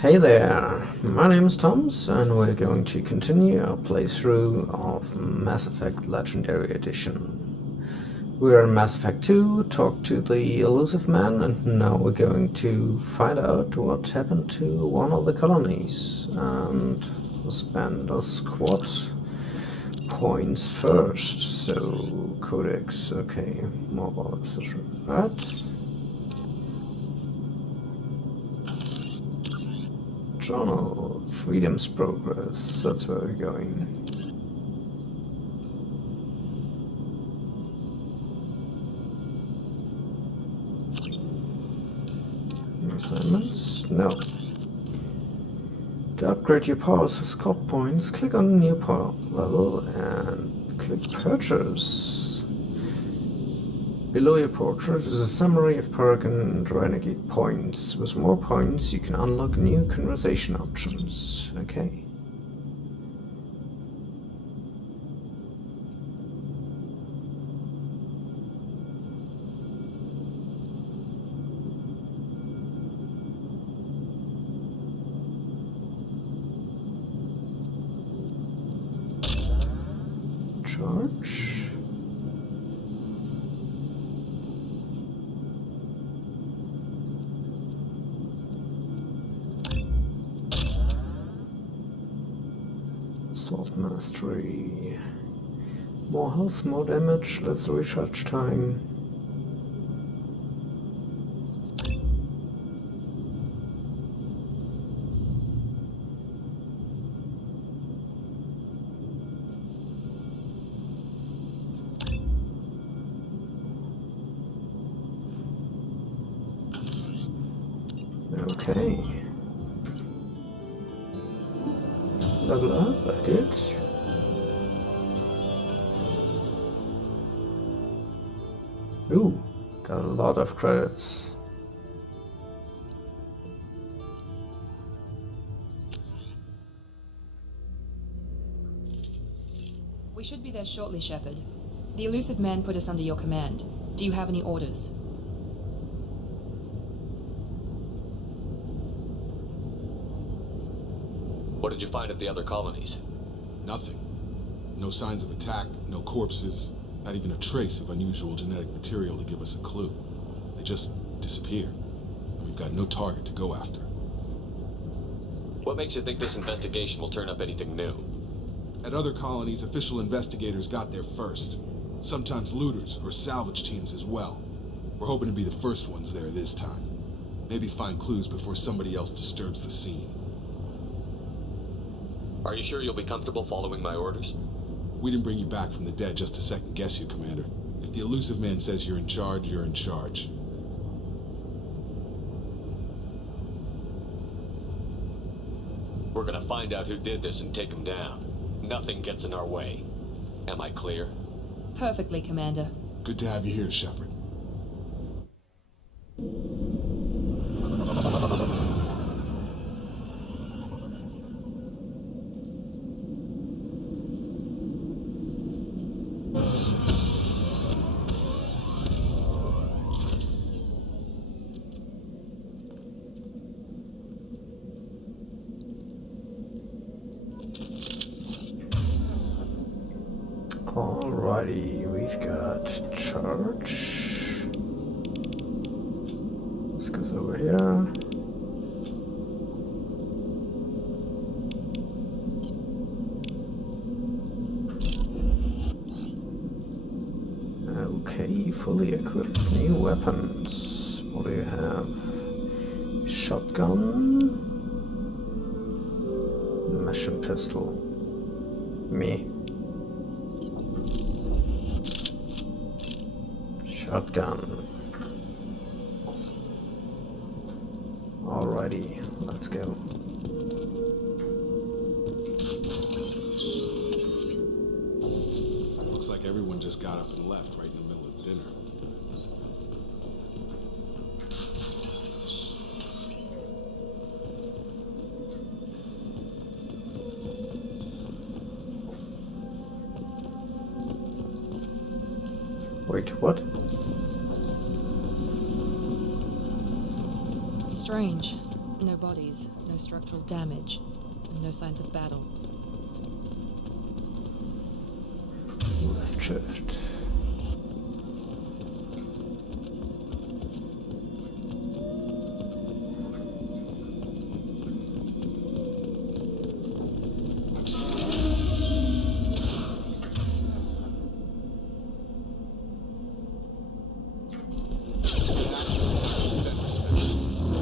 Hey there, my name is Thomas and we're going to continue our playthrough of Mass Effect Legendary Edition. We're in Mass Effect 2, talked to the Elusive Man, and now we're going to find out what happened to one of the colonies. And we'll spend our squad points first. So, Codex, okay, mobile, etc. Right. Journal, Freedom's Progress, that's where we're going. Assignments? No. To upgrade your powers for squad points, click on New Power Level and click Purchase. Below your portrait is a summary of Paragon and Renegade points. With more points, you can unlock new conversation options. Okay. Charge. Assault Mastery. More health, more damage, less recharge time. Okay. Level up, I did. Ooh, got a lot of credits. We should be there shortly, Shepard. The Elusive Man put us under your command. Do you have any orders? What did you find at the other colonies? Nothing. No signs of attack, no corpses, not even a trace of unusual genetic material to give us a clue. They just disappear, and we've got no target to go after. What makes you think this investigation will turn up anything new? At other colonies, official investigators got there first. Sometimes looters or salvage teams as well. We're hoping to be the first ones there this time. Maybe find clues before somebody else disturbs the scene. Are you sure you'll be comfortable following my orders? We didn't bring you back from the dead just to second guess you, Commander. If the Elusive Man says you're in charge, you're in charge. We're gonna find out who did this and take him down. Nothing gets in our way. Am I clear? Perfectly, Commander. Good to have you here, Shepard. Alrighty, we've got charge. This goes over here. Okay, fully equipped new weapons. What do you have? Shotgun. Mission pistol. Me. Shotgun. Alrighty, let's go. Looks like everyone just got up and left right in the middle of dinner. Wait, what? Strange. No bodies, no structural damage, and no signs of battle. Left shift.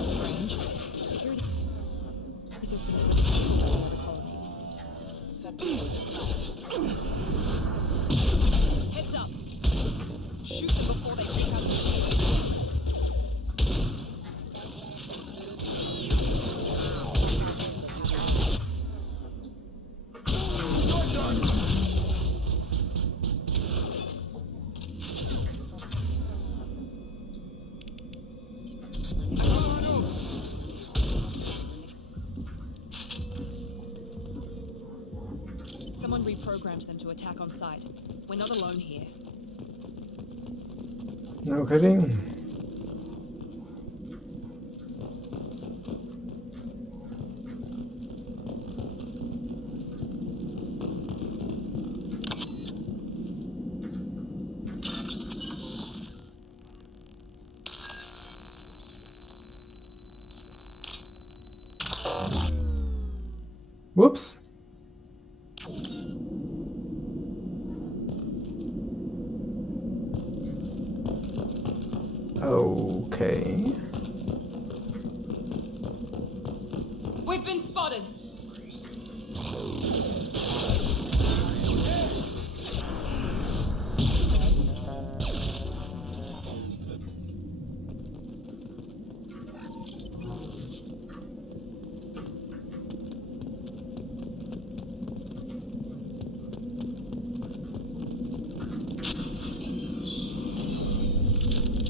Strange. Security systems were distributed to other colonies. Heads up! Shoot them before they take out the Someone reprogrammed them to attack on sight. We're not alone here. No kidding. Whoops. Okay. We've been spotted!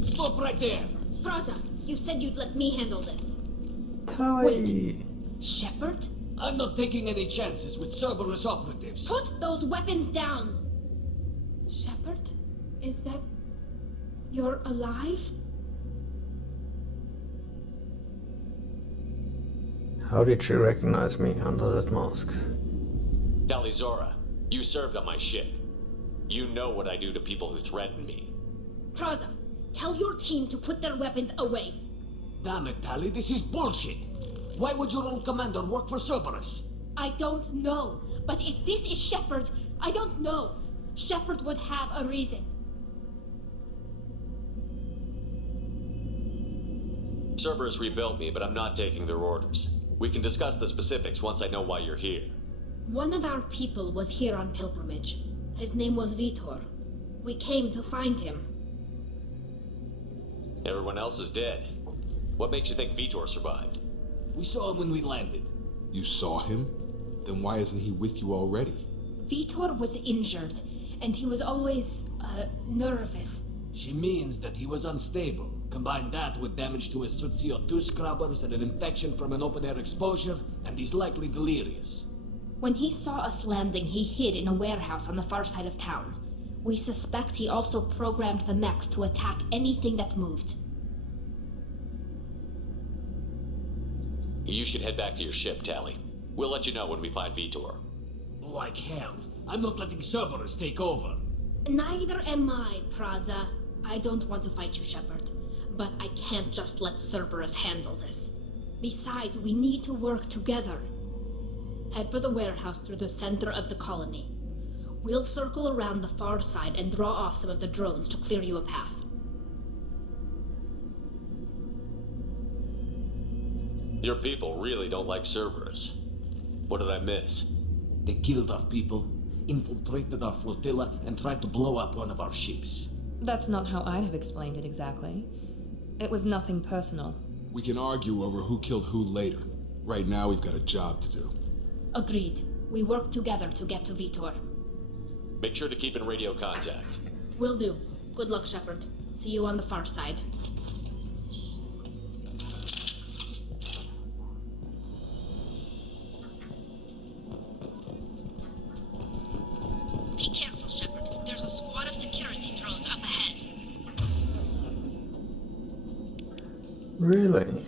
Stop right there! Praza, you said you'd let me handle this. Tally. Shepard? I'm not taking any chances with Cerberus operatives. Put those weapons down! Shepard? Is that... You're alive? How did she recognize me under that mask? Talizora, you served on my ship. You know what I do to people who threaten me. Praza, tell your team to put their weapons away. Damn it, Tali, this is bullshit. Why would your old commander work for Cerberus? I don't know. But if this is Shepard, I don't know. Shepard would have a reason. Cerberus rebuilt me, but I'm not taking their orders. We can discuss the specifics once I know why you're here. One of our people was here on pilgrimage. His name was Vitor. We came to find him. Everyone else is dead. What makes you think Vitor survived? We saw him when we landed. You saw him? Then why isn't he with you already? Vitor was injured, and he was always, nervous. She means that he was unstable. Combine that with damage to his CO2 scrubbers and an infection from an open-air exposure, and he's likely delirious. When he saw us landing, he hid in a warehouse on the far side of town. We suspect he also programmed the mechs to attack anything that moved. You should head back to your ship, Tally. We'll let you know when we find Vitor. Like hell. I'm not letting Cerberus take over. Neither am I, Praza. I don't want to fight you, Shepard. But I can't just let Cerberus handle this. Besides, we need to work together. Head for the warehouse through the center of the colony. We'll circle around the far side and draw off some of the drones to clear you a path. Your people really don't like Cerberus. What did I miss? They killed our people, infiltrated our flotilla, and tried to blow up one of our ships. That's not how I'd have explained it exactly. It was nothing personal. We can argue over who killed who later. Right now, we've got a job to do. Agreed. We work together to get to Vitor. Make sure to keep in radio contact. Will do. Good luck, Shepard. See you on the far side. Be careful, Shepard. There's a squad of security drones up ahead. Really?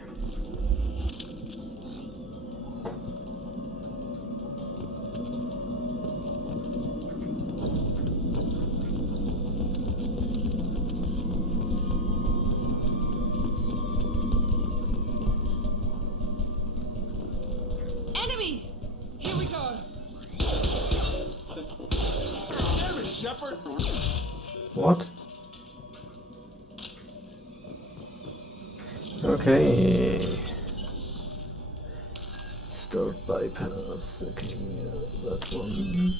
Enemies! Here we go! Damn it, Shepard! What? Okay. Start bypass. Okay, that one.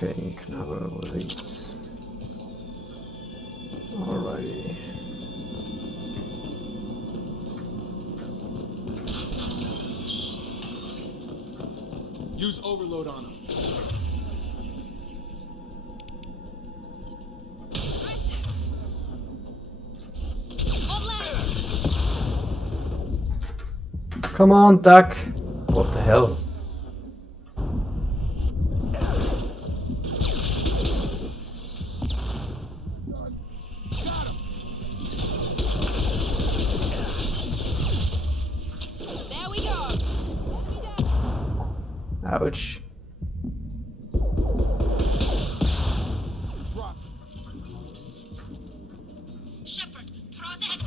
Okay, you can have one of these. Alrighty. Use overload on him. Come on, Duck! What the hell? There we go! Ouch. Shepard, Prozac.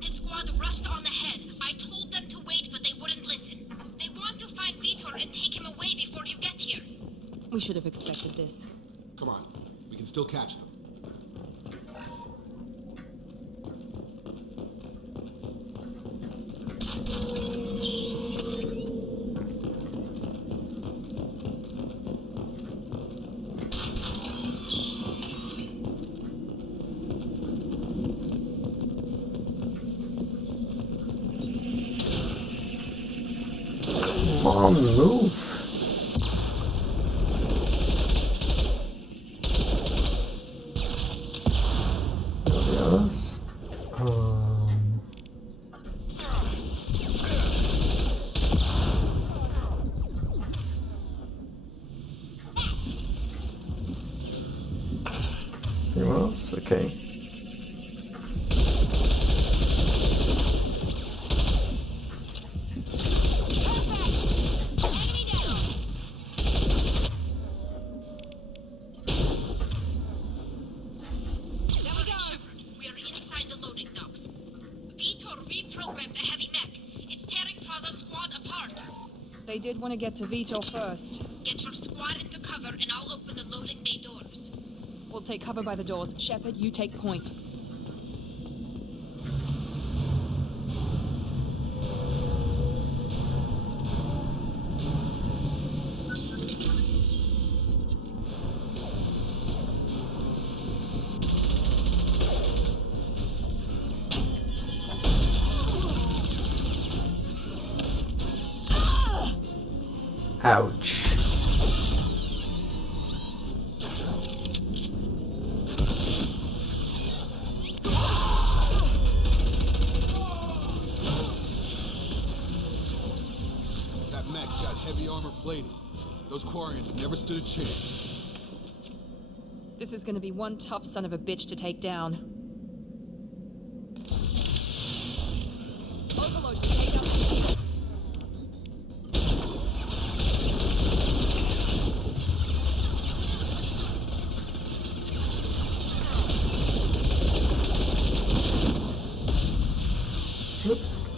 This squad rushed on ahead. I told them to wait, but they wouldn't listen. They want to find Vitor and take him away before you get here. We should have expected this. Come on, we can still catch them. Come on, move! Yes. Anyone else? Okay. There we go. Shepard, we are inside the loading docks. Vitor reprogrammed the heavy mech. It's tearing Praza's squad apart. They did want to get to Vitor first. Get your squad into cover and I'll open the loading bay doors. We'll take cover by the doors. Shepard, you take point. Ouch. That mech's got heavy armor plating. Those Quarians never stood a chance. This is gonna be one tough son of a bitch to take down. Overload should take out the... Oops.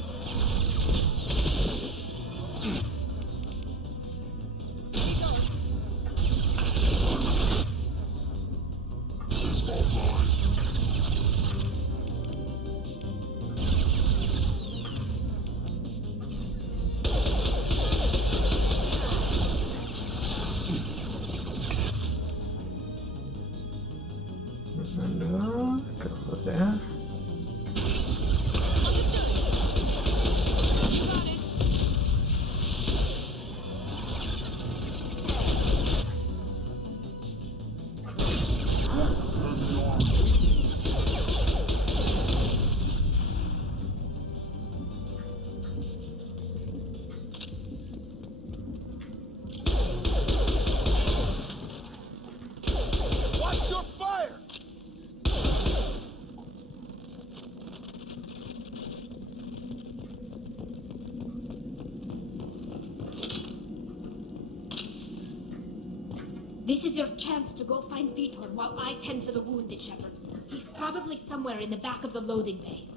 And go over there. This is your chance to go find Vitor while I tend to the wounded, Shepard. He's probably somewhere in the back of the loading bay.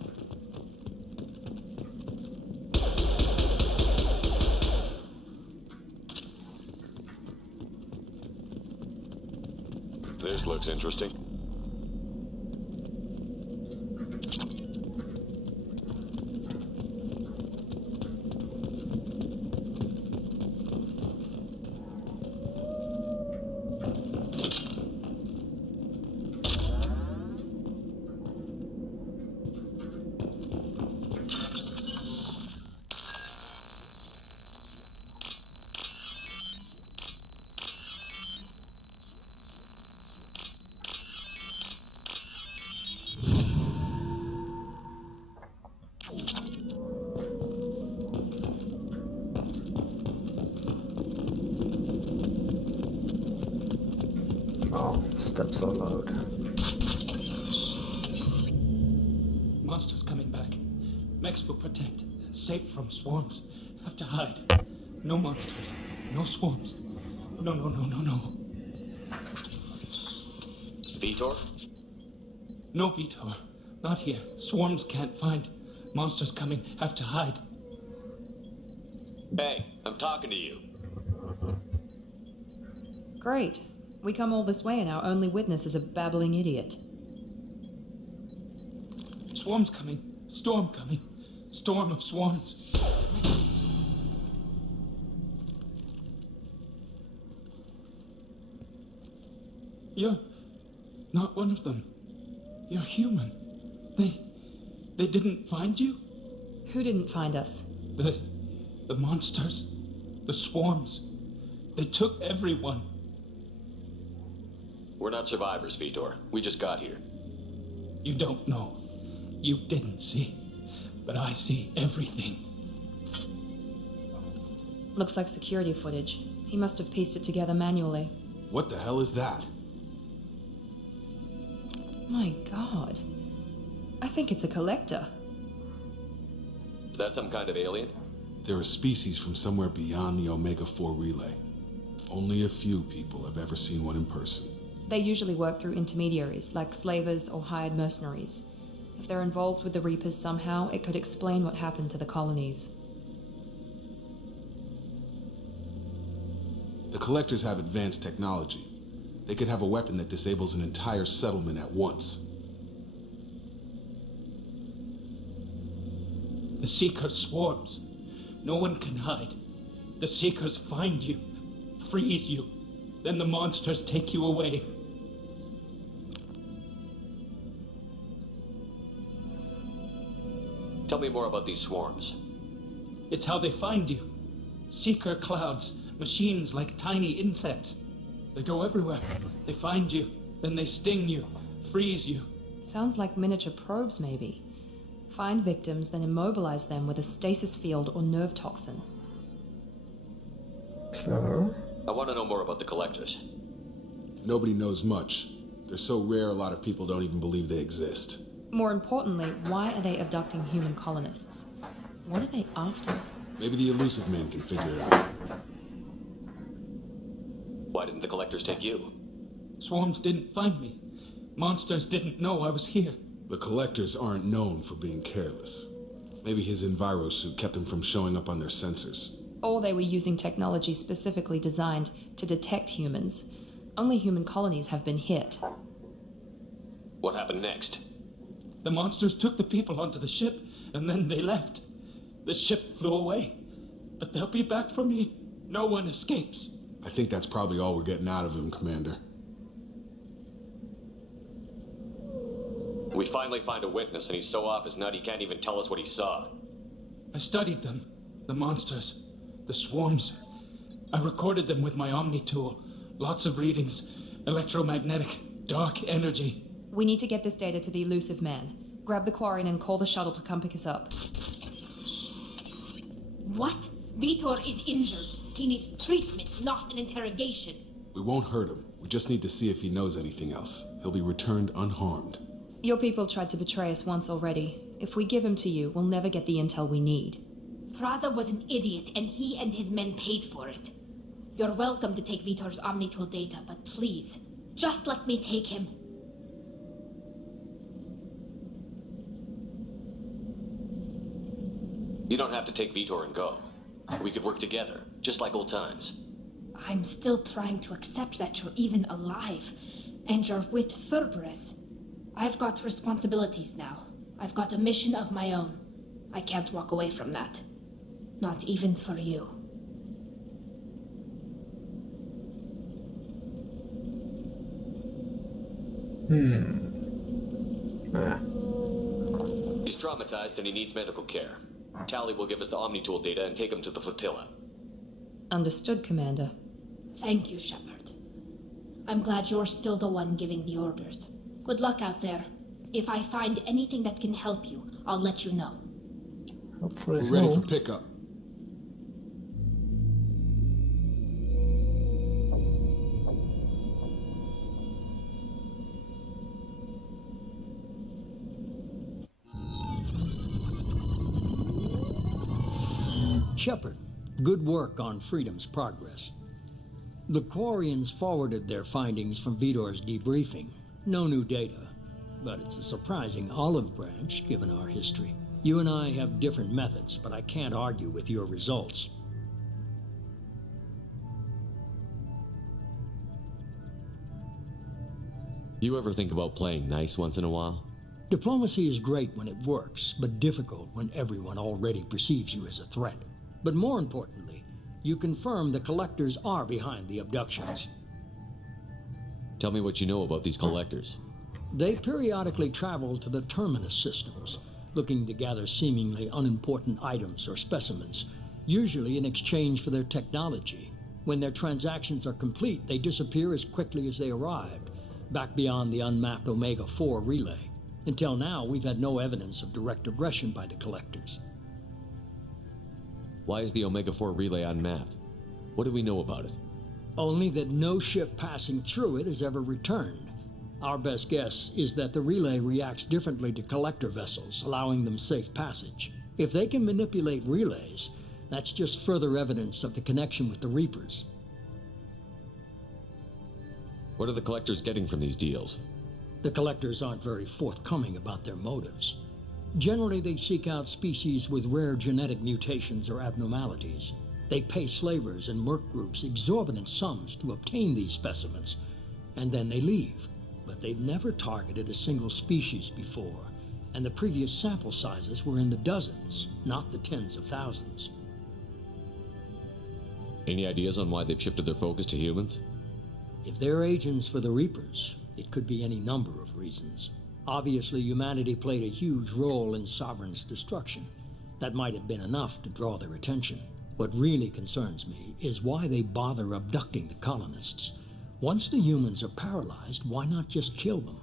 This looks interesting. Oh, steps are loud. Monsters coming back. Mex will protect. Safe from swarms. Have to hide. No monsters. No swarms. No. Vitor? No Vitor. Not here. Swarms can't find. Monsters coming. Have to hide. Hey, I'm talking to you. Great. We come all this way and our only witness is a babbling idiot. Swarms coming. Storm coming. Storm of swarms. You're not one of them. You're human. They didn't find you? Who didn't find us? The monsters. The swarms. They took everyone. We're not survivors, Vitor. We just got here. You don't know. You didn't see. But I see everything. Looks like security footage. He must have pieced it together manually. What the hell is that? My god. I think it's a collector. Is that some kind of alien? They're a species from somewhere beyond the Omega-4 relay. Only a few people have ever seen one in person. They usually work through intermediaries, like slavers or hired mercenaries. If they're involved with the Reapers somehow, it could explain what happened to the colonies. The Collectors have advanced technology. They could have a weapon that disables an entire settlement at once. The Seeker swarms. No one can hide. The Seekers find you, freeze you, then the monsters take you away. Tell me more about these swarms. It's how they find you. Seeker clouds, machines like tiny insects. They go everywhere. They find you, then they sting you, freeze you. Sounds like miniature probes, maybe. Find victims, then immobilize them with a stasis field or nerve toxin. Clever. I want to know more about the Collectors. Nobody knows much. They're so rare a lot of people don't even believe they exist. More importantly, why are they abducting human colonists? What are they after? Maybe the elusive man can figure it out. Why didn't the Collectors take you? Swarms didn't find me. Monsters didn't know I was here. The Collectors aren't known for being careless. Maybe his enviro suit kept him from showing up on their sensors. Or they were using technology specifically designed to detect humans. Only human colonies have been hit. What happened next? The monsters took the people onto the ship, and then they left. The ship flew away. But they'll be back for me. No one escapes. I think that's probably all we're getting out of him, Commander. We finally find a witness, and he's so off his nut he can't even tell us what he saw. I studied them. The monsters. The swarms. I recorded them with my Omni tool. Lots of readings. Electromagnetic. Dark energy. We need to get this data to the elusive man. Grab the Quarian and call the shuttle to come pick us up. What? Vitor is injured. He needs treatment, not an interrogation. We won't hurt him. We just need to see if he knows anything else. He'll be returned unharmed. Your people tried to betray us once already. If we give him to you, we'll never get the intel we need. Praza was an idiot, and he and his men paid for it. You're welcome to take Vitor's Omnitool data, but please, just let me take him. You don't have to take Vitor and go. We could work together, just like old times. I'm still trying to accept that you're even alive, and you're with Cerberus. I've got responsibilities now. I've got a mission of my own. I can't walk away from that. Not even for you. He's traumatized and he needs medical care. Tally will give us the Omnitool data and take him to the flotilla. Understood, Commander. Thank you, Shepard. I'm glad you're still the one giving the orders. Good luck out there. If I find anything that can help you, I'll let you know. Hopefully We're ready so. for pickup. Shepard, good work on Freedom's progress. The Quarians forwarded their findings from Vitor's debriefing. No new data, but it's a surprising olive branch given our history. You and I have different methods, but I can't argue with your results. You ever think about playing nice once in a while? Diplomacy is great when it works, but difficult when everyone already perceives you as a threat. But more importantly, you confirm the collectors are behind the abductions. Tell me what you know about these collectors. They periodically travel to the terminus systems, looking to gather seemingly unimportant items or specimens, usually in exchange for their technology. When their transactions are complete, they disappear as quickly as they arrived, back beyond the unmapped Omega-4 relay. Until now, we've had no evidence of direct aggression by the collectors. Why is the Omega-4 relay unmapped? What do we know about it? Only that no ship passing through it has ever returned. Our best guess is that the relay reacts differently to collector vessels, allowing them safe passage. If they can manipulate relays, that's just further evidence of the connection with the Reapers. What are the collectors getting from these deals? The collectors aren't very forthcoming about their motives. Generally, they seek out species with rare genetic mutations or abnormalities. They pay slavers and merc groups exorbitant sums to obtain these specimens, and then they leave. But they've never targeted a single species before, and the previous sample sizes were in the dozens, not the tens of thousands. Any ideas on why they've shifted their focus to humans? If they're agents for the Reapers, it could be any number of reasons. Obviously, humanity played a huge role in Sovereign's destruction. That might have been enough to draw their attention. What really concerns me is why they bother abducting the colonists. Once the humans are paralyzed, why not just kill them?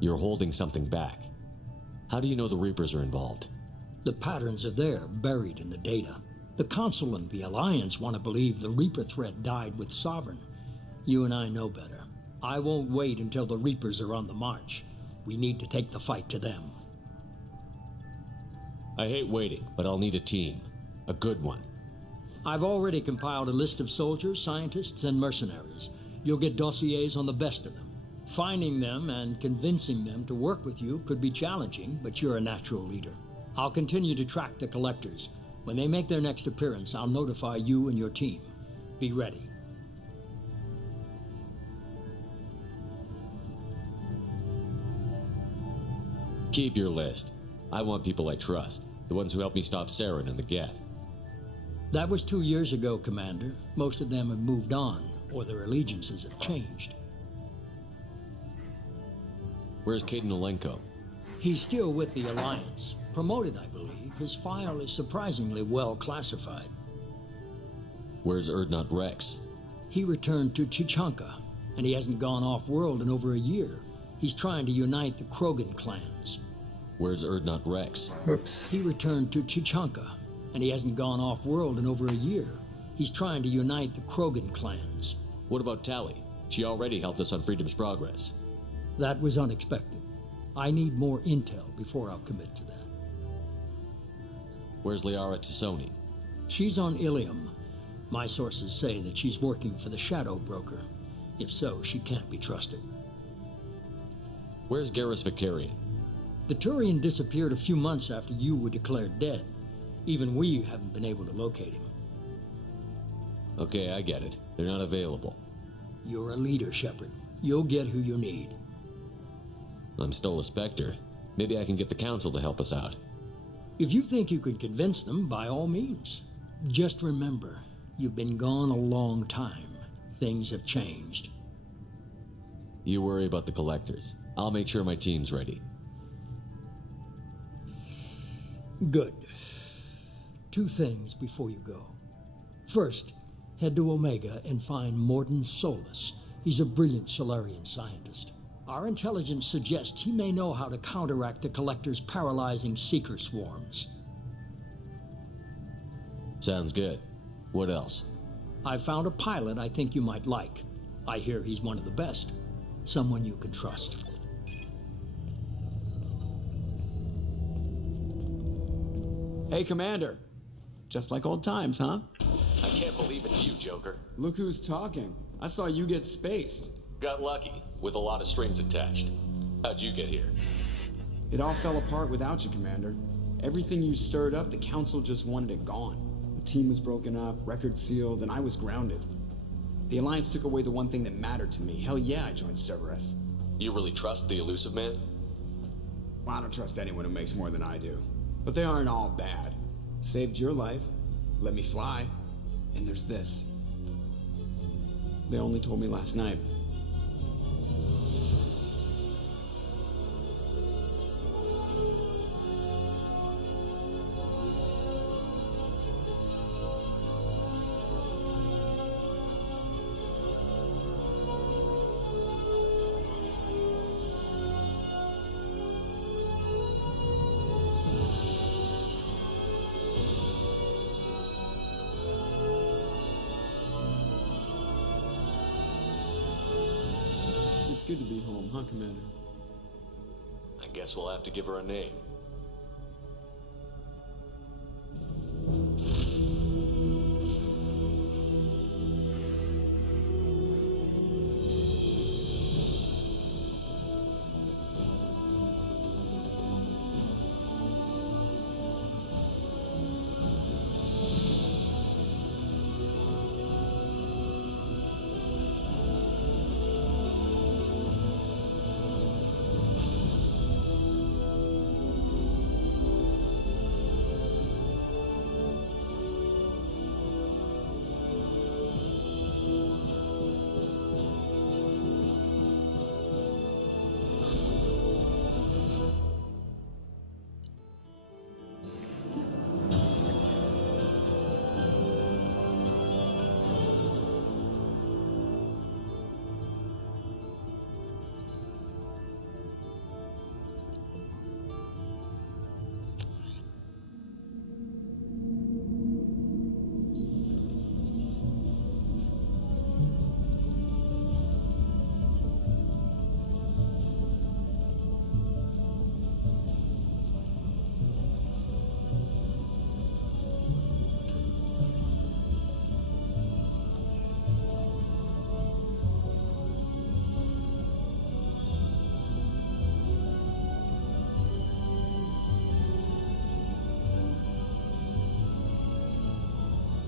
You're holding something back. How do you know the Reapers are involved? The patterns are there, buried in the data. The Council and the Alliance want to believe the Reaper threat died with Sovereign. You and I know better. I won't wait until the Reapers are on the march. We need to take the fight to them. I hate waiting, but I'll need a team. A good one. I've already compiled a list of soldiers, scientists, and mercenaries. You'll get dossiers on the best of them. Finding them and convincing them to work with you could be challenging, but you're a natural leader. I'll continue to track the collectors. When they make their next appearance, I'll notify you and your team. Be ready. Keep your list. I want people I trust. The ones who helped me stop Saren and the Geth. That was 2 years ago, Commander. Most of them have moved on, or their allegiances have changed. Where's Caden Olenko? He's still with the Alliance. Promoted, I believe. His file is surprisingly well classified. Where's Erdnot Rex? He returned to Chichanka, and he hasn't gone off-world in over a year. He's trying to unite the Krogan clans. Where's Erdnot Rex? Oops. He returned to Chichanka, and he hasn't gone off-world in over a year. He's trying to unite the Krogan clans. What about Tally? She already helped us on Freedom's Progress. That was unexpected. I need more intel before I'll commit to that. Where's Liara Tassoni? She's on Ilium. My sources say that she's working for the Shadow Broker. If so, she can't be trusted. Where's Garrus Vicarian? The Turian disappeared a few months after you were declared dead. Even we haven't been able to locate him. Okay, I get it. They're not available. You're a leader, Shepard. You'll get who you need. I'm still a Spectre. Maybe I can get the Council to help us out. If you think you can convince them, by all means. Just remember, you've been gone a long time. Things have changed. You worry about the Collectors. I'll make sure my team's ready. Good. 2 things before you go. First, head to Omega and find Mordin Solus. He's a brilliant Solarian scientist. Our intelligence suggests he may know how to counteract the Collector's paralyzing Seeker swarms. Sounds good. What else? I found a pilot I think you might like. I hear he's one of the best. Someone you can trust. Hey, Commander. Just like old times, huh? I can't believe it's you, Joker. Look who's talking. I saw you get spaced. Got lucky, with a lot of strings attached. How'd you get here? It all fell apart without you, Commander. Everything you stirred up, the Council just wanted it gone. The team was broken up, record sealed, and I was grounded. The Alliance took away the one thing that mattered to me. Hell yeah, I joined Cerberus. You really trust the Elusive Man? Well, I don't trust anyone who makes more than I do. But they aren't all bad. Saved your life, let me fly, and there's this. They only told me last night. It's good to be home, huh, Commander? I guess we'll have to give her a name.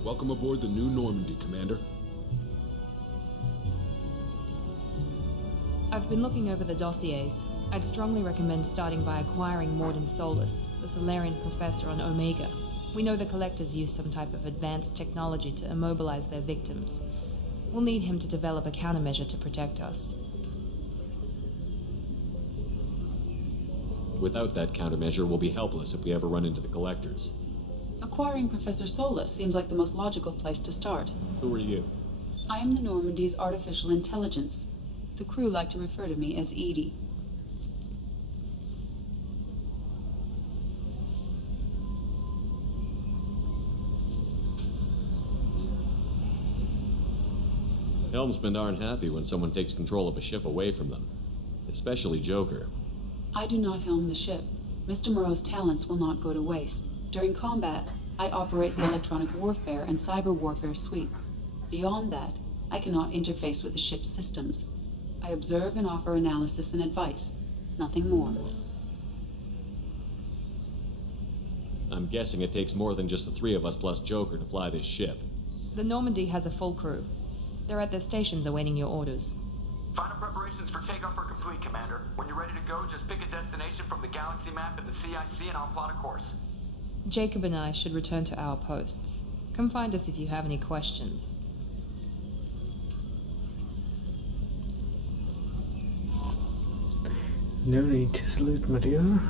Welcome aboard the New Normandy, Commander. I've been looking over the dossiers. I'd strongly recommend starting by acquiring Mordin Solus, the Solarian professor on Omega. We know the Collectors use some type of advanced technology to immobilize their victims. We'll need him to develop a countermeasure to protect us. Without that countermeasure, we'll be helpless if we ever run into the Collectors. Acquiring Professor Solus seems like the most logical place to start. Who are you? I am the Normandy's artificial intelligence. The crew like to refer to me as Edie. Helmsmen aren't happy when someone takes control of a ship away from them. Especially Joker. I do not helm the ship. Mr. Moreau's talents will not go to waste. During combat, I operate the electronic warfare and cyber warfare suites. Beyond that, I cannot interface with the ship's systems. I observe and offer analysis and advice. Nothing more. I'm guessing it takes more than just the three of us plus Joker to fly this ship. The Normandy has a full crew. They're at their stations awaiting your orders. Final preparations for takeoff are complete, Commander. When you're ready to go, just pick a destination from the galaxy map in the CIC and I'll plot a course. Jacob and I should return to our posts. Come find us if you have any questions. No need to salute, my dear.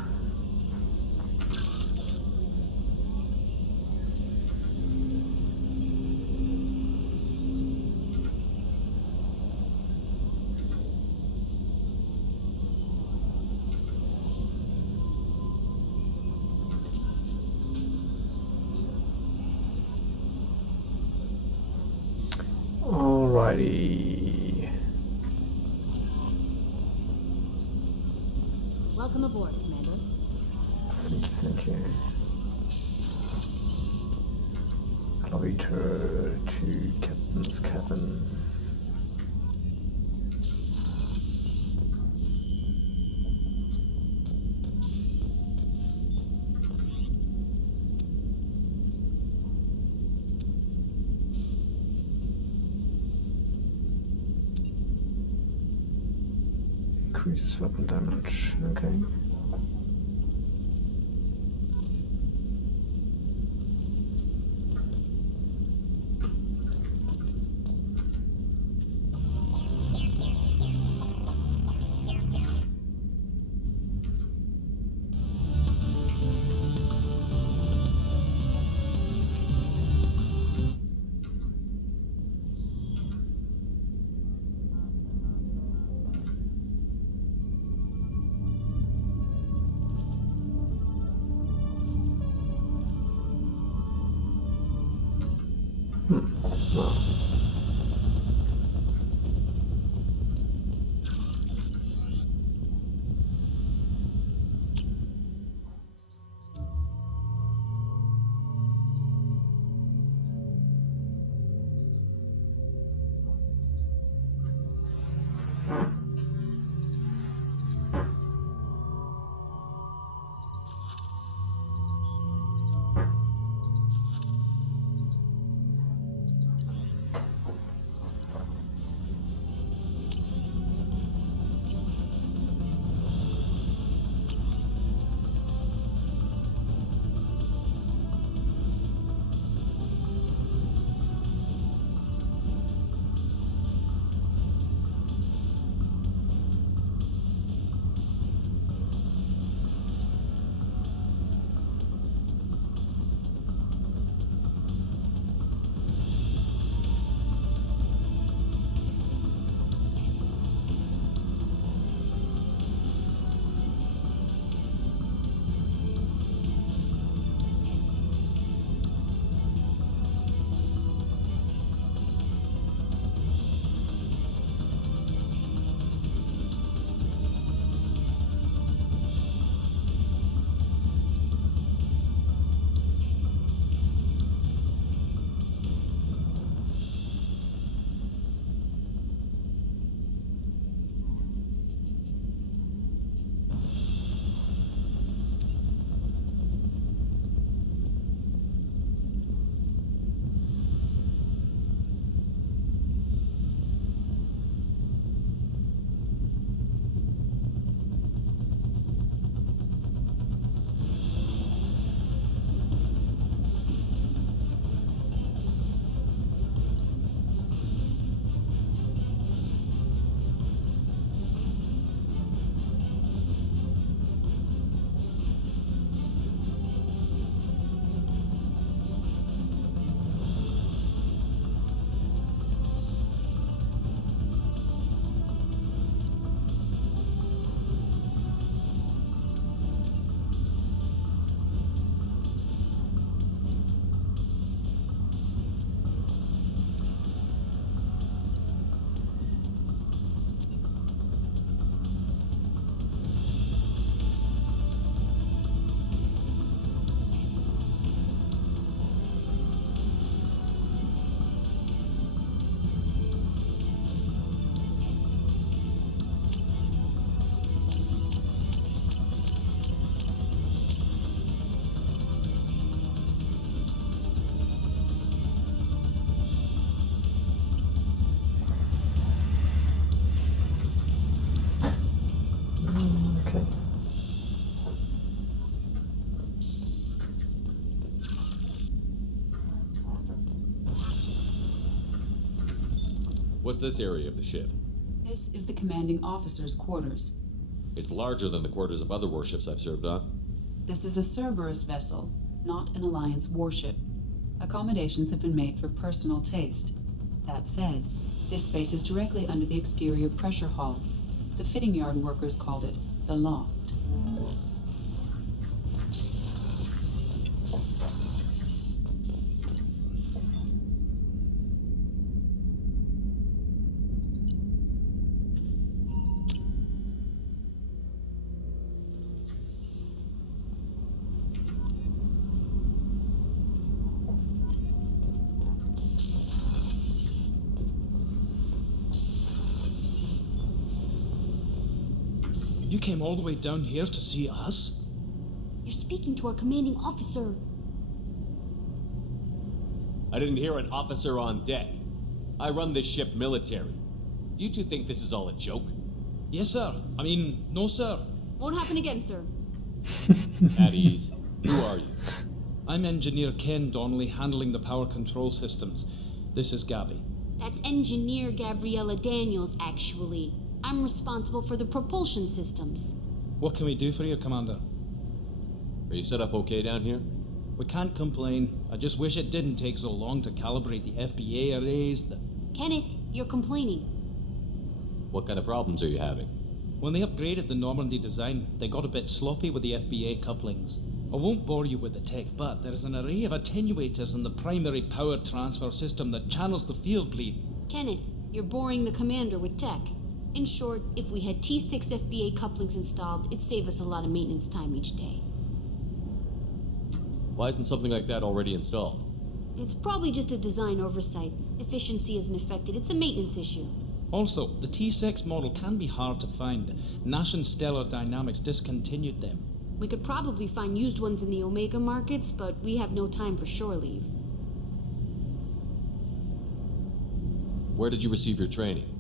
Alrighty. Welcome aboard, Commander. Thank you. Elevator to Captain's cabin. Increases weapon damage. Okay. Well. What's this area of the ship? This is the commanding officer's quarters. It's larger than the quarters of other warships I've served on. This is a Cerberus vessel, not an Alliance warship. Accommodations have been made for personal taste. That said, this space is directly under the exterior pressure hull. The fitting yard workers called it the loft. You came all the way down here to see us? You're speaking to our commanding officer. I didn't hear an officer on deck. I run this ship military. Do you two think this is all a joke? Yes, sir. No, sir. Won't happen again, sir. At ease. Who are you? I'm Engineer Ken Donnelly, handling the power control systems. This is Gabby. That's Engineer Gabriella Daniels, actually. I'm responsible for the propulsion systems. What can we do for you, Commander? Are you set up okay down here? We can't complain. I just wish it didn't take so long to calibrate the FBA arrays. Kenneth, you're complaining. What kind of problems are you having? When they upgraded the Normandy design, they got a bit sloppy with the FBA couplings. I won't bore you with the tech, but there is an array of attenuators in the primary power transfer system that channels the field bleed. Kenneth, you're boring the commander with tech. In short, if we had T6 FBA couplings installed, it'd save us a lot of maintenance time each day. Why isn't something like that already installed? It's probably just a design oversight. Efficiency isn't affected. It's a maintenance issue. Also, the T6 model can be hard to find. Nash and Stellar Dynamics discontinued them. We could probably find used ones in the Omega markets, but we have no time for shore leave. Where did you receive your training?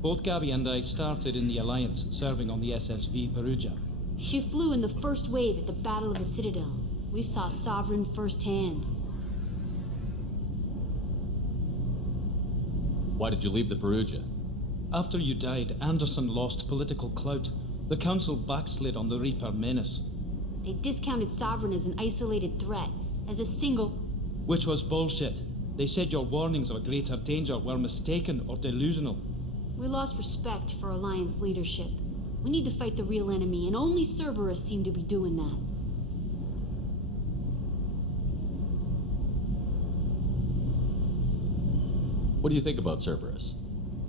Both Gabby and I started in the Alliance, serving on the SSV Perugia. She flew in the first wave at the Battle of the Citadel. We saw Sovereign firsthand. Why did you leave the Perugia? After you died, Anderson lost political clout. The Council backslid on the Reaper menace. They discounted Sovereign as an isolated threat, as a single... Which was bullshit. They said your warnings of a greater danger were mistaken or delusional. We lost respect for Alliance leadership. We need to fight the real enemy, and only Cerberus seem to be doing that. What do you think about Cerberus?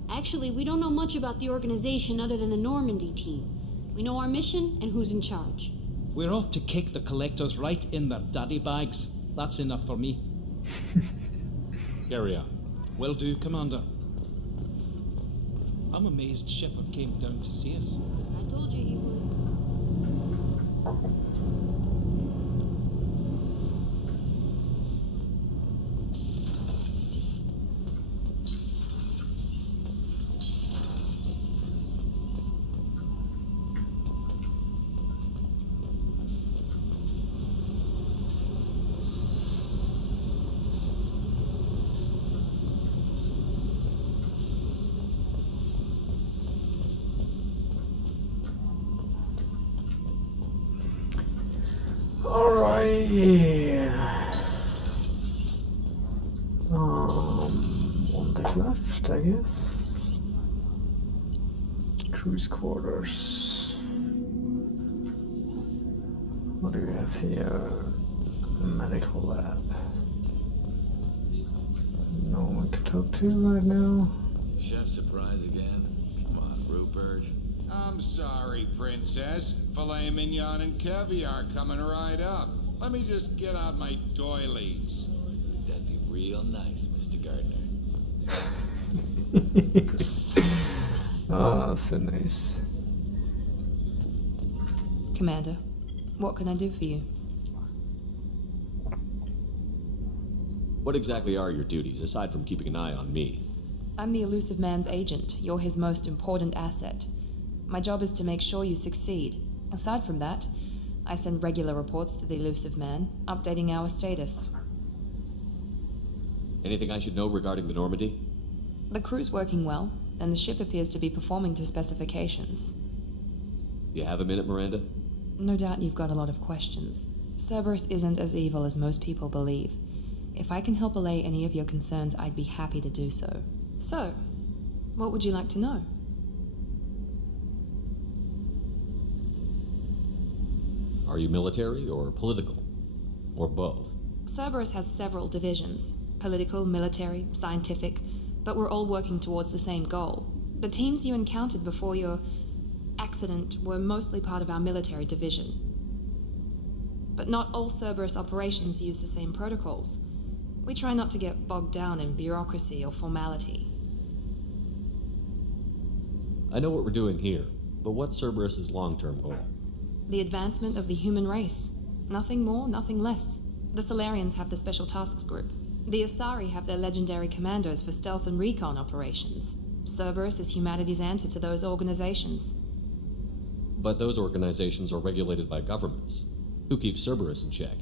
Actually, we don't know much about the organization other than the Normandy team. We know our mission and who's in charge. We're off to kick the Collectors right in their daddy bags. That's enough for me. Carry on. Will do, Commander. I'm amazed Shepard came down to see us. I told you he would. Alright. One deck left, I guess. Cruise quarters. What do we have here? Medical lab. No one can talk to right now. Chef surprise again? Come on, Rupert. I'm sorry, Princess. Filet mignon and caviar coming right up. Let me just get out my doilies. That'd be real nice, Mr. Gardner. Ah, so nice. Commander, what can I do for you? What exactly are your duties, aside from keeping an eye on me? I'm the Elusive Man's agent. You're his most important asset. My job is to make sure you succeed. Aside from that, I send regular reports to the Elusive Man, updating our status. Anything I should know regarding the Normandy? The crew's working well, and the ship appears to be performing to specifications. You have a minute, Miranda? No doubt you've got a lot of questions. Cerberus isn't as evil as most people believe. If I can help allay any of your concerns, I'd be happy to do so. So, what would you like to know? Are you military or political? Or both? Cerberus has several divisions. Political, military, scientific, but we're all working towards the same goal. The teams you encountered before your accident were mostly part of our military division. But not all Cerberus operations use the same protocols. We try not to get bogged down in bureaucracy or formality. I know what we're doing here, but what's Cerberus's long-term goal? The advancement of the human race. Nothing more, nothing less. The Solarians have the Special Tasks Group. The Asari have their legendary commandos for stealth and recon operations. Cerberus is humanity's answer to those organizations. But those organizations are regulated by governments. Who keeps Cerberus in check?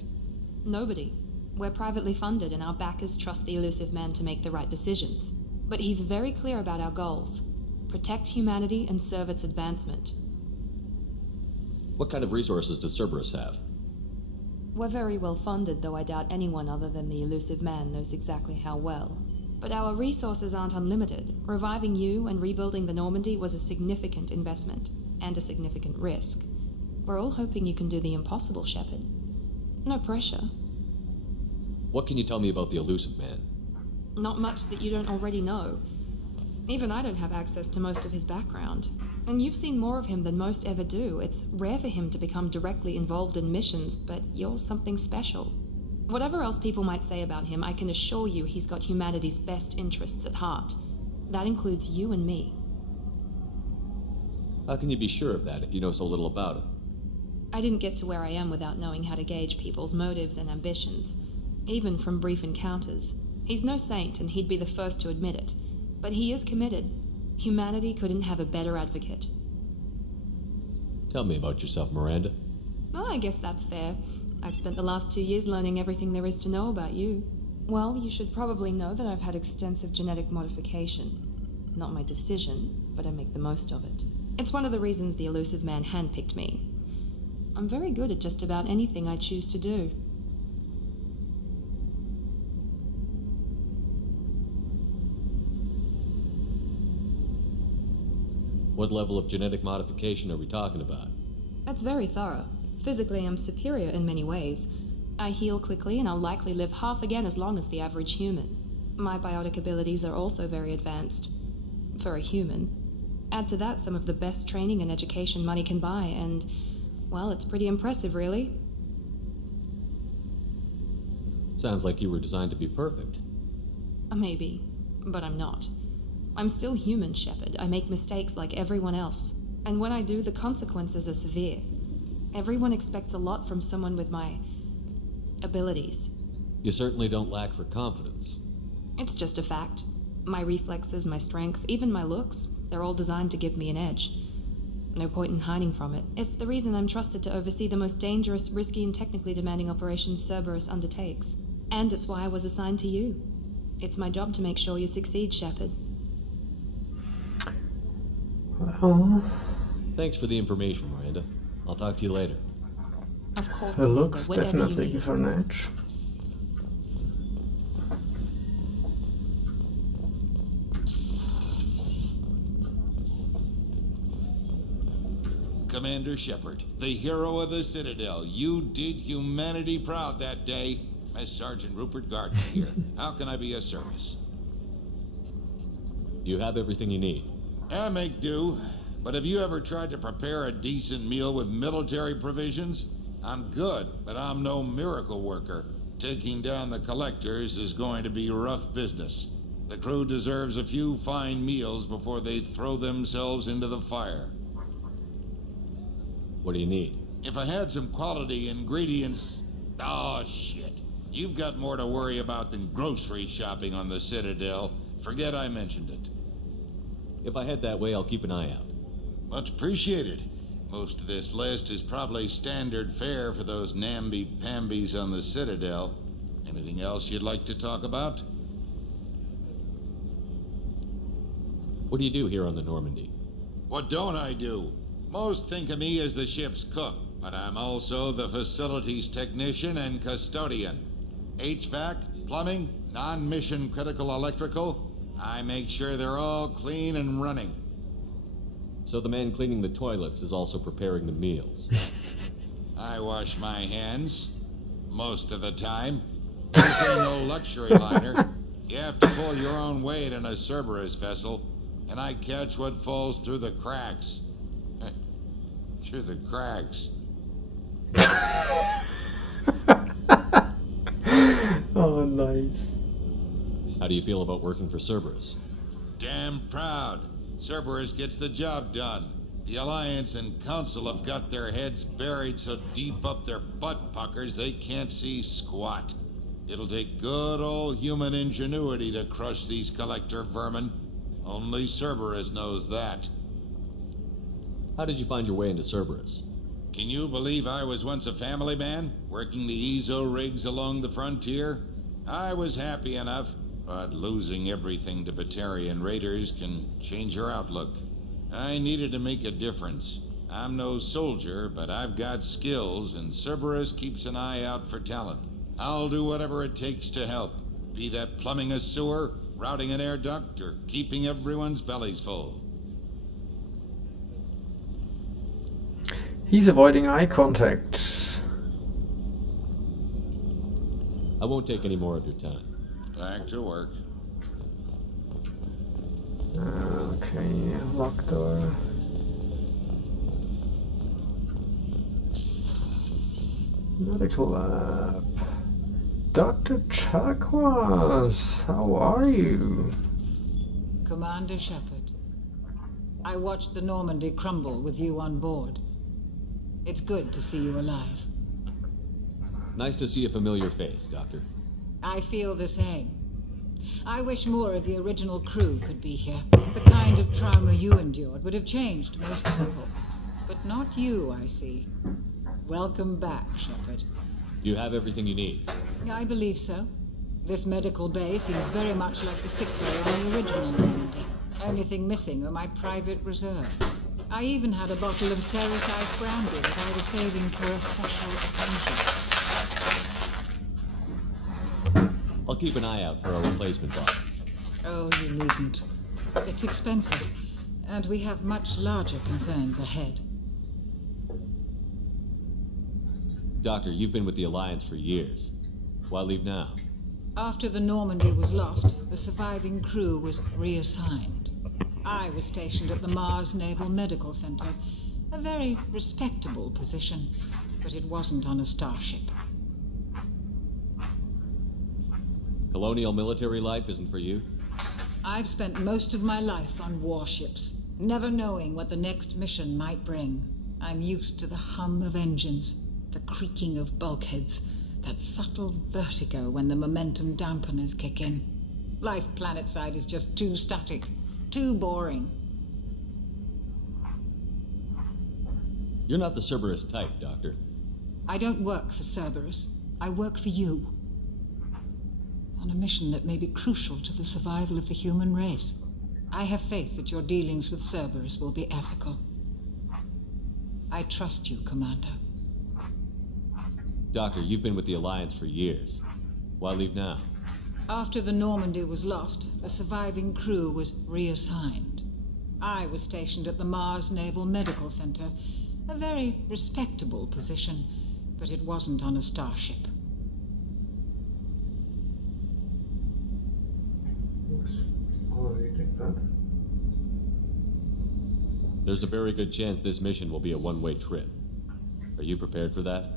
Nobody. We're privately funded and our backers trust the elusive man to make the right decisions. But he's very clear about our goals. Protect humanity and serve its advancement. What kind of resources does Cerberus have? We're very well funded, though I doubt anyone other than the elusive man knows exactly how well. But our resources aren't unlimited. Reviving you and rebuilding the Normandy was a significant investment, and a significant risk. We're all hoping you can do the impossible, Shepard. No pressure. What can you tell me about the elusive man? Not much that you don't already know. Even I don't have access to most of his background. And you've seen more of him than most ever do. It's rare for him to become directly involved in missions, but you're something special. Whatever else people might say about him, I can assure you he's got humanity's best interests at heart. That includes you and me. How can you be sure of that if you know so little about him? I didn't get to where I am without knowing how to gauge people's motives and ambitions, even from brief encounters. He's no saint, and he'd be the first to admit it. But he is committed. Humanity couldn't have a better advocate. Tell me about yourself, Miranda. Oh, I guess that's fair. I've spent the last 2 years learning everything there is to know about you. Well, you should probably know that I've had extensive genetic modification. Not my decision, but I make the most of it. It's one of the reasons the elusive man handpicked me. I'm very good at just about anything I choose to do. What level of genetic modification are we talking about? That's very thorough. Physically, I'm superior in many ways. I heal quickly, and I'll likely live half again as long as the average human. My biotic abilities are also very advanced. For a human. Add to that some of the best training and education money can buy, and, well, it's pretty impressive, really. Sounds like you were designed to be perfect. Maybe, but I'm not. I'm still human, Shepard. I make mistakes like everyone else. And when I do, the consequences are severe. Everyone expects a lot from someone with my abilities. You certainly don't lack for confidence. It's just a fact. My reflexes, my strength, even my looks, they're all designed to give me an edge. No point in hiding from it. It's the reason I'm trusted to oversee the most dangerous, risky, and technically demanding operations Cerberus undertakes. And it's why I was assigned to you. It's my job to make sure you succeed, Shepard. Well, thanks for the information, Miranda. I'll talk to you later. Of course, it looks whatever definitely you need. for an edge. Commander Shepard, the hero of the Citadel. You did humanity proud that day. As Sergeant Rupert Gardner here. How can I be of service? You have everything you need. I make do. But have you ever tried to prepare a decent meal with military provisions? I'm good, but I'm no miracle worker. Taking down the collectors is going to be rough business. The crew deserves a few fine meals before they throw themselves into the fire. What do you need? If I had some quality ingredients... Oh, shit. You've got more to worry about than grocery shopping on the Citadel. Forget I mentioned it. If I head that way, I'll keep an eye out. Much appreciated. Most of this list is probably standard fare for those namby-pambies on the Citadel. Anything else you'd like to talk about? What do you do here on the Normandy? What don't I do? Most think of me as the ship's cook, but I'm also the facilities technician and custodian. HVAC, plumbing, non-mission critical electrical. I make sure they're all clean and running. So the man cleaning the toilets is also preparing the meals. I wash my hands. Most of the time. This ain't no luxury liner. You have to pull your own weight in a Cerberus vessel, and I catch what falls through the cracks. Through the cracks. Oh, nice. How do you feel about working for Cerberus? Damn proud. Cerberus gets the job done. The Alliance and Council have got their heads buried so deep up their butt puckers they can't see squat. It'll take good old human ingenuity to crush these collector vermin. Only Cerberus knows that. How did you find your way into Cerberus? Can you believe I was once a family man, working the EZO rigs along the frontier? I was happy enough, but losing everything to Batarian raiders can change your outlook. I needed to make a difference. I'm no soldier, but I've got skills, and Cerberus keeps an eye out for talent. I'll do whatever it takes to help, be that plumbing a sewer, routing an air duct, or keeping everyone's bellies full. He's avoiding eye contact. I won't take any more of your time. Back to work. Okay, lock door. Medical lab. Dr. Chakwas, how are you? Commander Shepard, I watched the Normandy crumble with you on board. It's good to see you alive. Nice to see a familiar face, Doctor. I feel the same. I wish more of the original crew could be here. The kind of trauma you endured would have changed most people. But not you, I see. Welcome back, Shepard. You have everything you need. I believe so. This medical bay seems very much like the sick bay on the original Normandy. Only thing missing are my private reserves. I even had a bottle of Ceres Ice brandy that I was saving for a special occasion. I'll keep an eye out for a replacement bottle. Oh, you needn't. It's expensive, and we have much larger concerns ahead. Doctor, you've been with the Alliance for years. Why leave now? After the Normandy was lost, the surviving crew was reassigned. I was stationed at the Mars Naval Medical Center, a very respectable position, but it wasn't on a starship. Colonial military life isn't for you? I've spent most of my life on warships, never knowing what the next mission might bring. I'm used to the hum of engines, the creaking of bulkheads, that subtle vertigo when the momentum dampeners kick in. Life planetside is just too static, too boring. You're not the Cerberus type, Doctor. I don't work for Cerberus. I work for you. On a mission that may be crucial to the survival of the human race. I have faith that your dealings with Cerberus will be ethical. I trust you, Commander. Doctor, you've been with the Alliance for years. Why leave now? After the Normandy was lost, the surviving crew was reassigned. I was stationed at the Mars Naval Medical Center, a very respectable position, but it wasn't on a starship. Oops, already did that. There's a very good chance this mission will be a one-way trip. Are you prepared for that?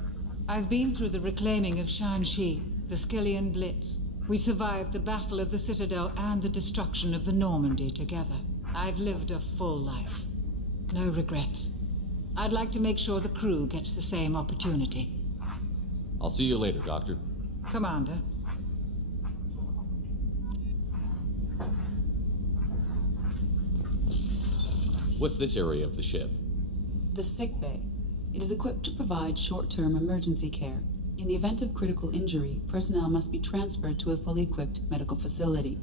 I've been through the reclaiming of Shanxi, the Skillian Blitz. We survived the Battle of the Citadel and the destruction of the Normandy together. I've lived a full life. No regrets. I'd like to make sure the crew gets the same opportunity. I'll see you later, Doctor. Commander. What's this area of the ship? The sick bay. It is equipped to provide short-term emergency care. In the event of critical injury, personnel must be transferred to a fully equipped medical facility.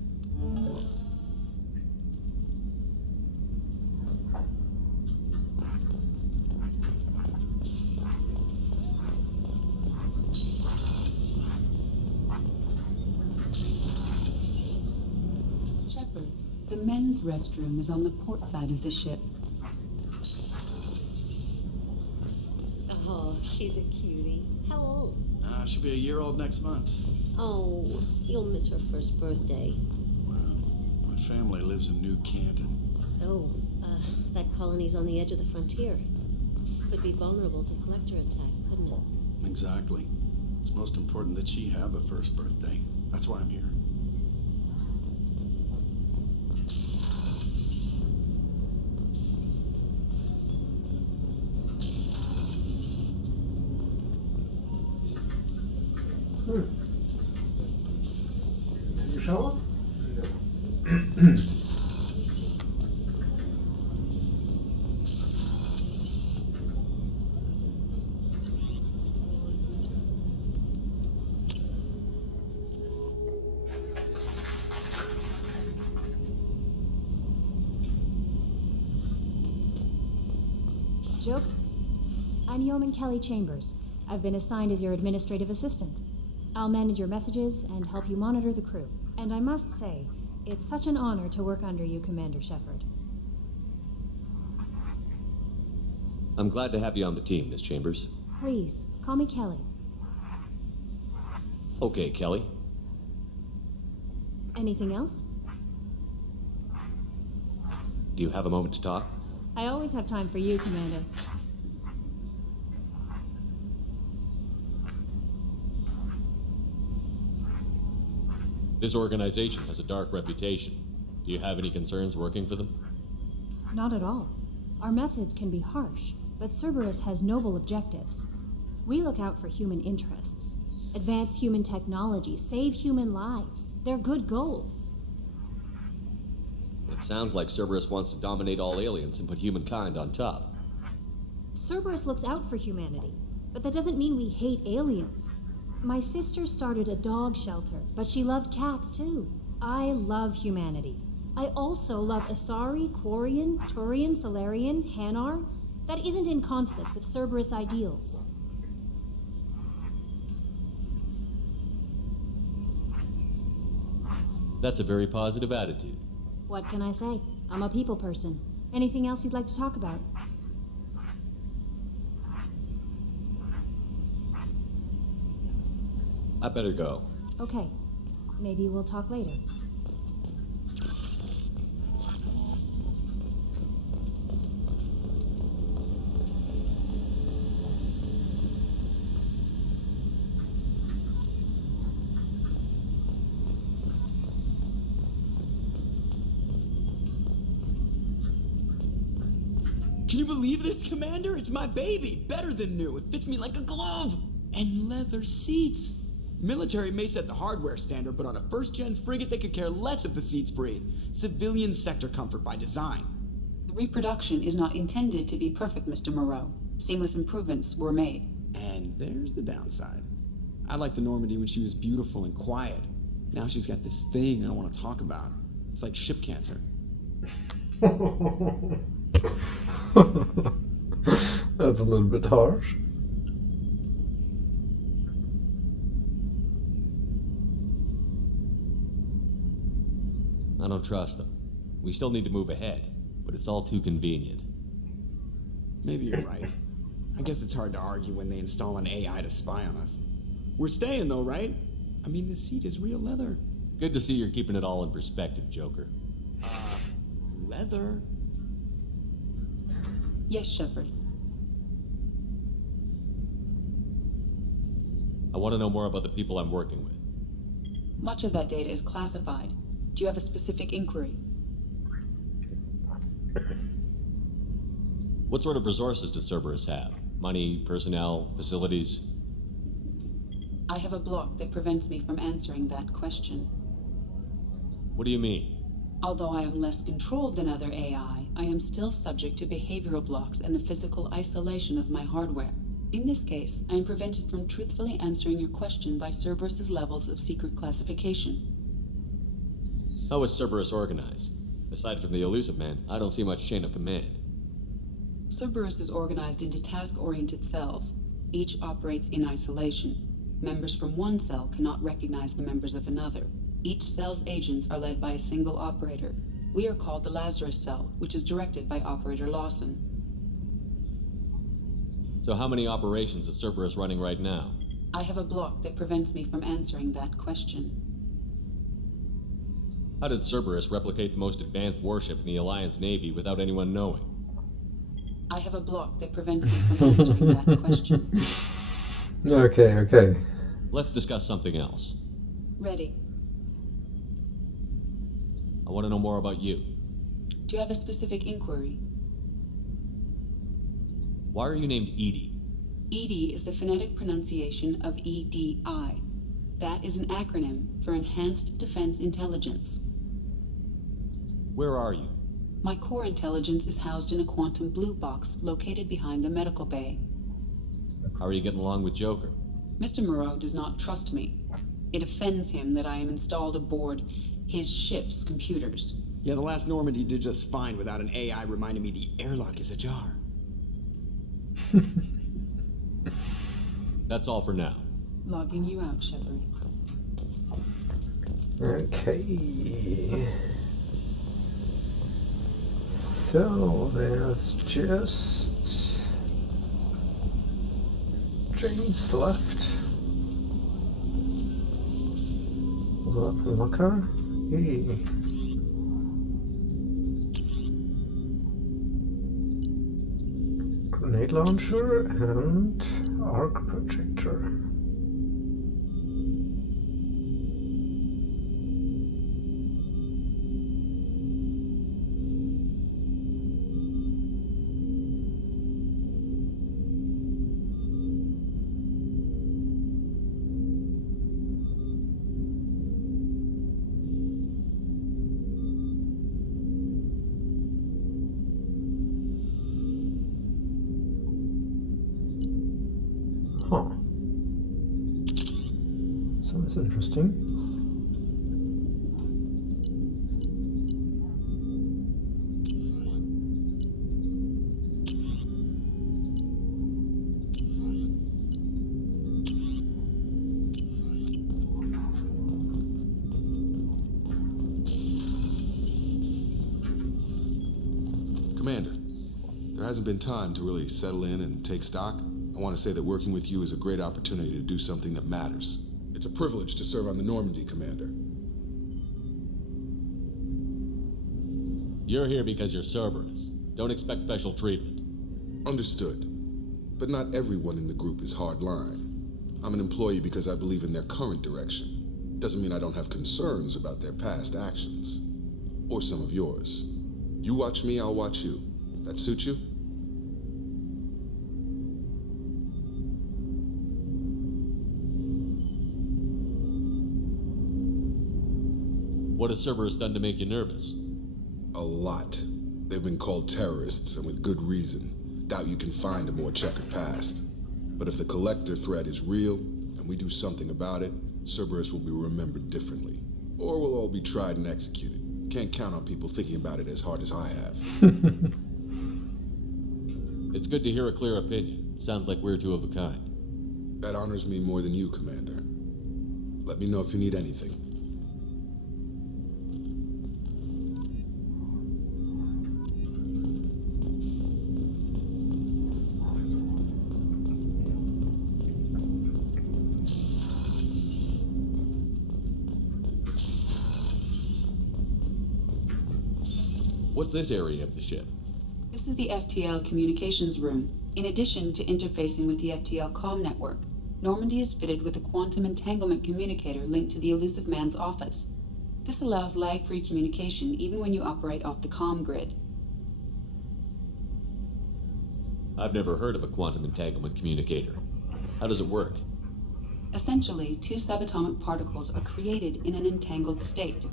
men's restroom is on the port side of the ship. Oh, she's a cutie. How old? She'll be a year old next month. Oh, you'll miss her first birthday. Well, my family lives in New Canton. Oh, that colony's on the edge of the frontier. Could be vulnerable to collector attack, couldn't it? Exactly. It's most important that she have a first birthday. That's why I'm here. You shower? Joke? I'm Yeoman Kelly Chambers. I've been assigned as your administrative assistant. I'll manage your messages and help you monitor the crew. And I must say, it's such an honor to work under you, Commander Shepard. I'm glad to have you on the team, Miss Chambers. Please, call me Kelly. Okay, Kelly. Anything else? Do you have a moment to talk? I always have time for you, Commander. This organization has a dark reputation. Do you have any concerns working for them? Not at all. Our methods can be harsh, but Cerberus has noble objectives. We look out for human interests. Advance human technology, save human lives. They're good goals. It sounds like Cerberus wants to dominate all aliens and put humankind on top. Cerberus looks out for humanity, but that doesn't mean we hate aliens. My sister started a dog shelter, but she loved cats too. I love humanity. I also love Asari, Quarian, Turian, Solarian, Hanar. That isn't in conflict with Cerberus ideals. That's a very positive attitude. What can I say? I'm a people person. Anything else you'd like to talk about? I better go. Okay. Maybe we'll talk later. Can you believe this, Commander? It's my baby! Better than new. It fits me like a glove! And leather seats! Military may set the hardware standard, but on a first-gen frigate, they could care less if the seats breathe. Civilian sector comfort by design. The reproduction is not intended to be perfect, Mr. Moreau. Seamless improvements were made. And there's the downside. I liked the Normandy when she was beautiful and quiet. Now she's got this thing I don't want to talk about. It's like ship cancer. That's a little bit harsh. I don't trust them. We still need to move ahead, but it's all too convenient. Maybe you're right. I guess it's hard to argue when they install an AI to spy on us. We're staying though, right? I mean, the seat is real leather. Good to see you're keeping it all in perspective, Joker. Leather? Yes, Shepard. I want to know more about the people I'm working with. Much of that data is classified. Do you have a specific inquiry? What sort of resources does Cerberus have? Money, personnel, facilities? I have a block that prevents me from answering that question. What do you mean? Although I am less controlled than other AI, I am still subject to behavioral blocks and the physical isolation of my hardware. In this case, I am prevented from truthfully answering your question by Cerberus's levels of secret classification. How is Cerberus organized? Aside from the elusive man, I don't see much chain of command. Cerberus is organized into task-oriented cells. Each operates in isolation. Members from one cell cannot recognize the members of another. Each cell's agents are led by a single operator. We are called the Lazarus Cell, which is directed by Operator Lawson. So how many operations is Cerberus running right now? I have a block that prevents me from answering that question. How did Cerberus replicate the most advanced warship in the Alliance Navy without anyone knowing? I have a block that prevents me from answering that question. Okay. Let's discuss something else. Ready. I want to know more about you. Do you have a specific inquiry? Why are you named Edie? EDI is the phonetic pronunciation of EDI. That is an acronym for Enhanced Defense Intelligence. Where are you? My core intelligence is housed in a quantum blue box located behind the medical bay. How are you getting along with Joker? Mr. Moreau does not trust me. It offends him that I am installed aboard his ship's computers. Yeah, the last Normandy did just fine without an AI reminding me the airlock is ajar. That's all for now. Logging you out, Shepard. Okay. So there's just James left. Was that from Locker? Hey. Grenade launcher and arc projector. Huh. Sounds interesting. Commander, there hasn't been time to really settle in and take stock. I want to say that working with you is a great opportunity to do something that matters. It's a privilege to serve on the Normandy, Commander. You're here because you're Cerberus. Don't expect special treatment. Understood. But not everyone in the group is hardline. I'm an employee because I believe in their current direction. Doesn't mean I don't have concerns about their past actions. Or some of yours. You watch me, I'll watch you. That suit you? What has Cerberus done to make you nervous? A lot. They've been called terrorists, and with good reason. Doubt you can find a more checkered past. But if the Collector threat is real, and we do something about it, Cerberus will be remembered differently. Or we'll all be tried and executed. Can't count on people thinking about it as hard as I have. It's good to hear a clear opinion. Sounds like we're two of a kind. That honors me more than you, Commander. Let me know if you need anything. What's this area of the ship? This is the FTL communications room. In addition to interfacing with the FTL comm network, Normandy is fitted with a quantum entanglement communicator linked to the Elusive Man's office. This allows lag-free communication even when you operate off the comm grid. I've never heard of a quantum entanglement communicator. How does it work? Essentially, two subatomic particles are created in an entangled state.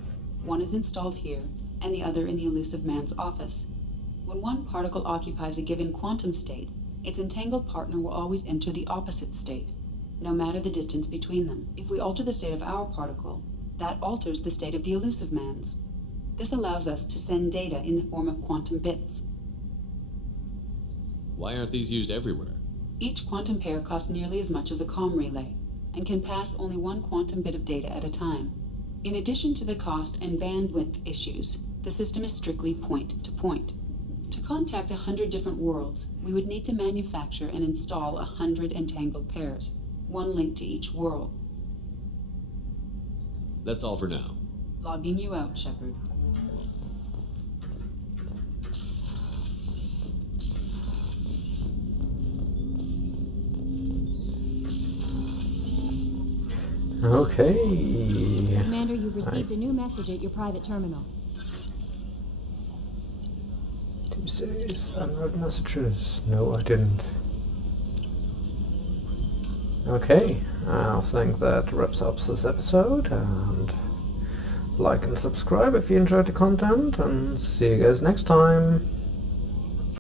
One is installed here, and the other in the Elusive Man's office. When one particle occupies a given quantum state, its entangled partner will always enter the opposite state, no matter the distance between them. If we alter the state of our particle, that alters the state of the Elusive Man's. This allows us to send data in the form of quantum bits. Why aren't these used everywhere? Each quantum pair costs nearly as much as a comm relay, and can pass only one quantum bit of data at a time. In addition to the cost and bandwidth issues, The system is strictly point-to-point. To contact 100 different worlds, we would need to manufacture and install 100 entangled pairs, one link to each world. That's all for now. Logging you out, Shepard. Okay. Commander, you've received a new message at your private terminal. Tuesdays, unread messages. No, I didn't. Okay, I think that wraps up this episode, and like and subscribe if you enjoyed the content, and see you guys next time.